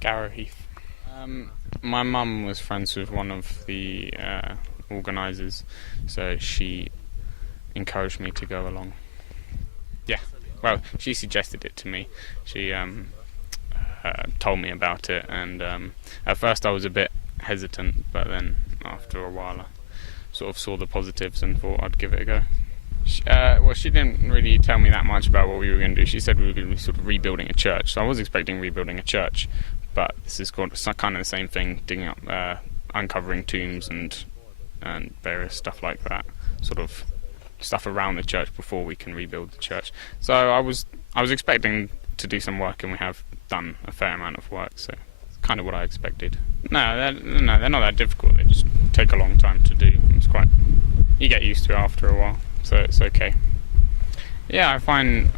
Garo, Heath. My mum was friends with one of the organisers, so she encouraged me to go along. Yeah, well, she suggested it to me. She told me about it, and at first I was a bit hesitant, but then after a while I sort of saw the positives and thought I'd give it a go. Well, she didn't really tell me that much about what we were going to do. She said we were going to be sort of rebuilding a church, so I was expecting rebuilding a church, but this is kind of the same thing, digging up, uncovering tombs and various stuff like that, sort of stuff around the church before we can rebuild the church. So I was expecting to do some work, and we have done a fair amount of work, so it's kind of what I expected. No, they're not that difficult. They just take a long time to do. You get used to it after a while, so it's okay. Yeah, I find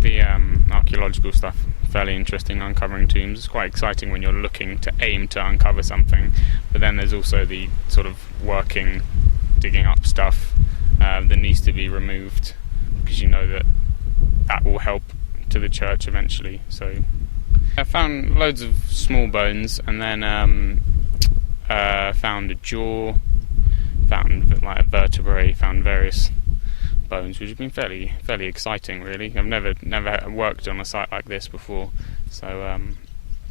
the archaeological stuff fairly interesting, uncovering tombs. It's quite exciting when you're looking to aim to uncover something, but then there's also the sort of working, digging up stuff that needs to be removed, because you know that will help to the church eventually. So I found loads of small bones, and then found a jaw, found like a vertebrae, found various bones, which have been fairly exciting, really. I've never worked on a site like this before, so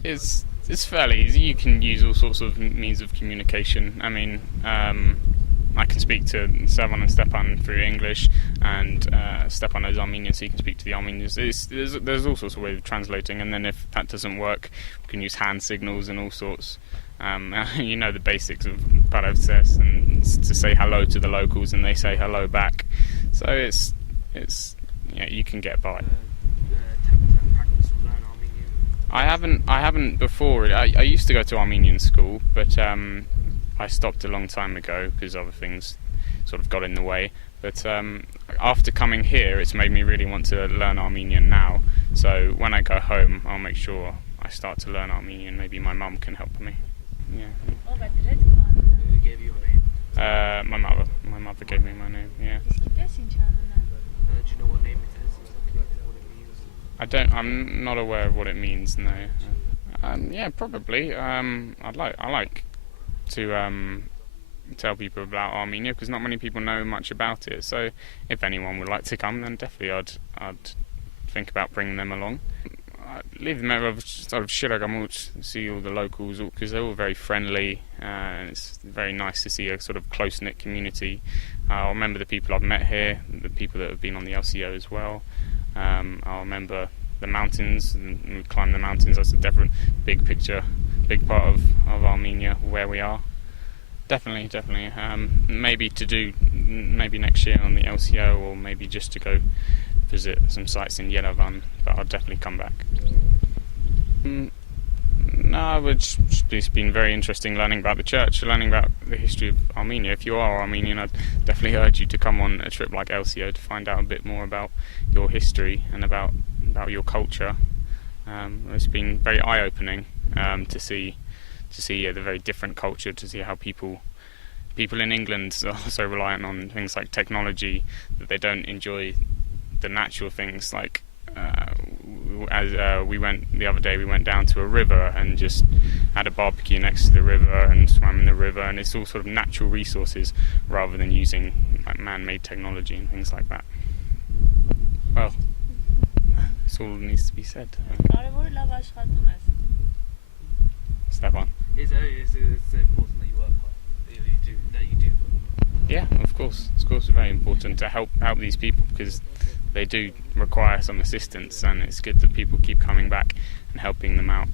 it's fairly easy. You can use all sorts of means of communication. I mean, I can speak to Servan and Stepan through English, and Stepan is Armenian, so you can speak to the Armenians. There's all sorts of ways of translating, and then if that doesn't work, we can use hand signals and all sorts. You know the basics of Paravses, and to say hello to the locals, and they say hello back. So it's yeah, you can get by. I haven't before. I used to go to Armenian school, but I stopped a long time ago because other things sort of got in the way. But after coming here, it's made me really want to learn Armenian now. So when I go home, I'll make sure I start to learn Armenian. Maybe my mum can help me. Yeah. Who gave you your name? My mother gave me my name. Yeah. Do you know what name it is? What it means? I'm not aware of what it means. No. Yeah, probably. I like to tell people about Armenia, because not many people know much about it. So if anyone would like to come, then definitely I'd think about bringing them along. I leave them out of sort of Shirakamut, see all the locals, because they're all very friendly, and it's very nice to see a sort of close-knit community. I'll remember the people I've met here, the people that have been on the LCO as well. I'll remember the mountains, and we climb the mountains. That's a different big picture, big part of Armenia, where we are. Definitely. Maybe next year on the LCO, or maybe just to go visit some sites in Yerevan, but I'll definitely come back. No, it's been very interesting learning about the church, learning about the history of Armenia. If you are Armenian, I'd definitely urge you to come on a trip like LCO to find out a bit more about your history and about your culture. It's been very eye-opening to see the very different culture, to see how people in England are so reliant on things like technology that they don't enjoy the natural things. Like as we went the other day, we went down to a river and just had a barbecue next to the river and swam in the river, and it's all sort of natural resources rather than using like man-made technology and things like that. Well, that's all that needs to be said. Stepan. It's important that you work hard. That you do work. Yeah, of course. It's very important to help these people, because they do require some assistance, and it's good that people keep coming back and helping them out.